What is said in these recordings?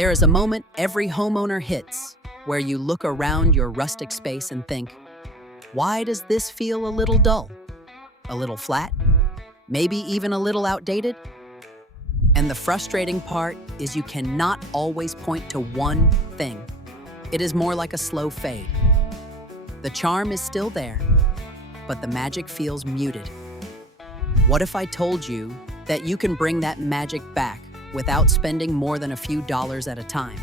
There is a moment every homeowner hits where you look around your rustic space and think, why does this feel a little dull? A little flat? Maybe even a little outdated? And the frustrating part is you cannot always point to one thing. It is more like a slow fade. The charm is still there, but the magic feels muted. What if I told you that you can bring that magic back without spending more than a few dollars at a time?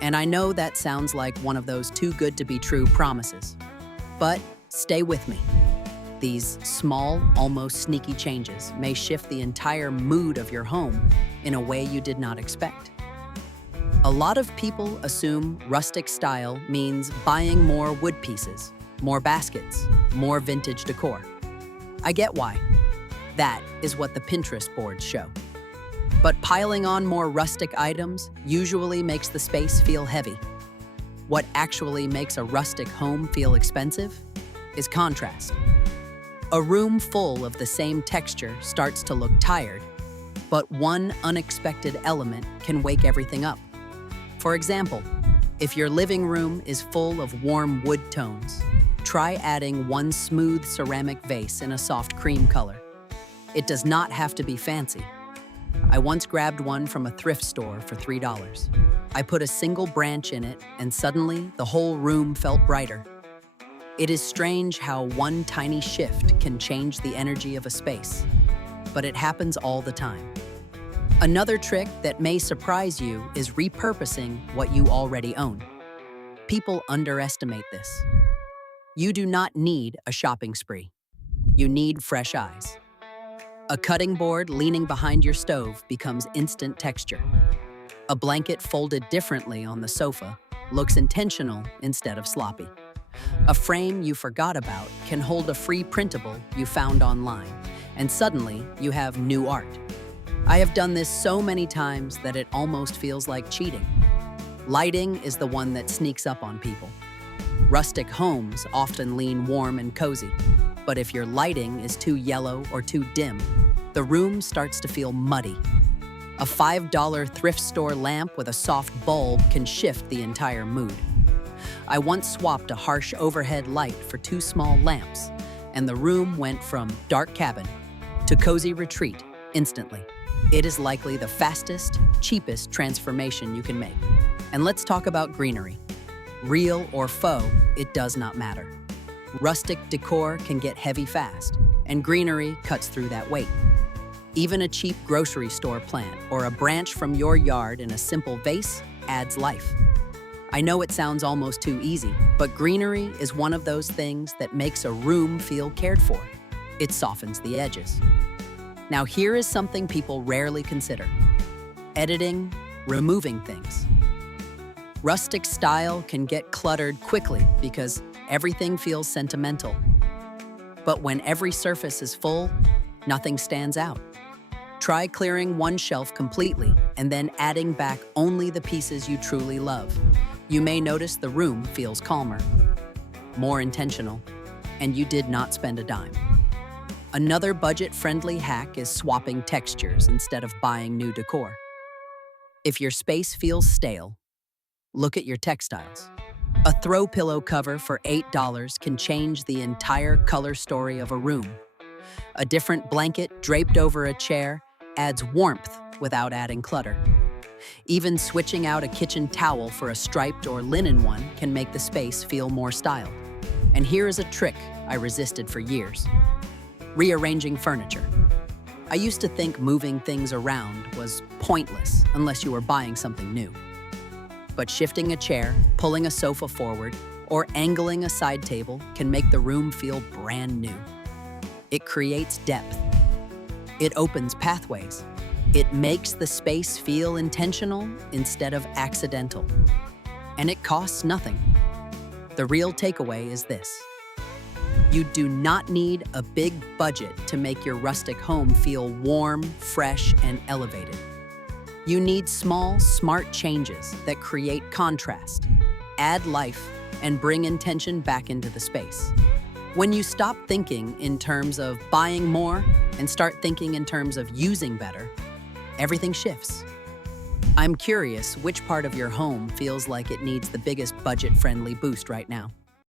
And I know that sounds like one of those too good to be true promises, but stay with me. These small, almost sneaky changes may shift the entire mood of your home in a way you did not expect. A lot of people assume rustic style means buying more wood pieces, more baskets, more vintage decor. I get why. That is what the Pinterest boards show. But piling on more rustic items usually makes the space feel heavy. What actually makes a rustic home feel expensive is contrast. A room full of the same texture starts to look tired, but one unexpected element can wake everything up. For example, if your living room is full of warm wood tones, try adding one smooth ceramic vase in a soft cream color. It does not have to be fancy. I once grabbed one from a thrift store for $3. I put a single branch in it, and suddenly the whole room felt brighter. It is strange how one tiny shift can change the energy of a space, but it happens all the time. Another trick that may surprise you is repurposing what you already own. People underestimate this. You do not need a shopping spree. You need fresh eyes. A cutting board leaning behind your stove becomes instant texture. A blanket folded differently on the sofa looks intentional instead of sloppy. A frame you forgot about can hold a free printable you found online, and suddenly you have new art. I have done this so many times that it almost feels like cheating. Lighting is the one that sneaks up on people. Rustic homes often lean warm and cozy, but if your lighting is too yellow or too dim, the room starts to feel muddy. A $5 thrift store lamp with a soft bulb can shift the entire mood. I once swapped a harsh overhead light for two small lamps, and the room went from dark cabin to cozy retreat instantly. It is likely the fastest, cheapest transformation you can make. And let's talk about greenery. Real or faux, it does not matter. Rustic decor can get heavy fast, and greenery cuts through that weight. Even a cheap grocery store plant or a branch from your yard in a simple vase adds life. I know it sounds almost too easy, but greenery is one of those things that makes a room feel cared for. It softens the edges. Now here is something people rarely consider: editing, removing things. Rustic style can get cluttered quickly because everything feels sentimental. But when every surface is full, nothing stands out. Try clearing one shelf completely and then adding back only the pieces you truly love. You may notice the room feels calmer, more intentional, and you did not spend a dime. Another budget-friendly hack is swapping textures instead of buying new decor. If your space feels stale, look at your textiles. A throw pillow cover for $8 can change the entire color story of a room. A different blanket draped over a chair adds warmth without adding clutter. Even switching out a kitchen towel for a striped or linen one can make the space feel more styled. And here is a trick I resisted for years: rearranging furniture. I used to think moving things around was pointless unless you were buying something new. But shifting a chair, pulling a sofa forward, or angling a side table can make the room feel brand new. It creates depth. It opens pathways. It makes the space feel intentional instead of accidental. And it costs nothing. The real takeaway is this: you do not need a big budget to make your rustic home feel warm, fresh, and elevated. You need small, smart changes that create contrast, add life, and bring intention back into the space. When you stop thinking in terms of buying more and start thinking in terms of using better, everything shifts. I'm curious which part of your home feels like it needs the biggest budget-friendly boost right now.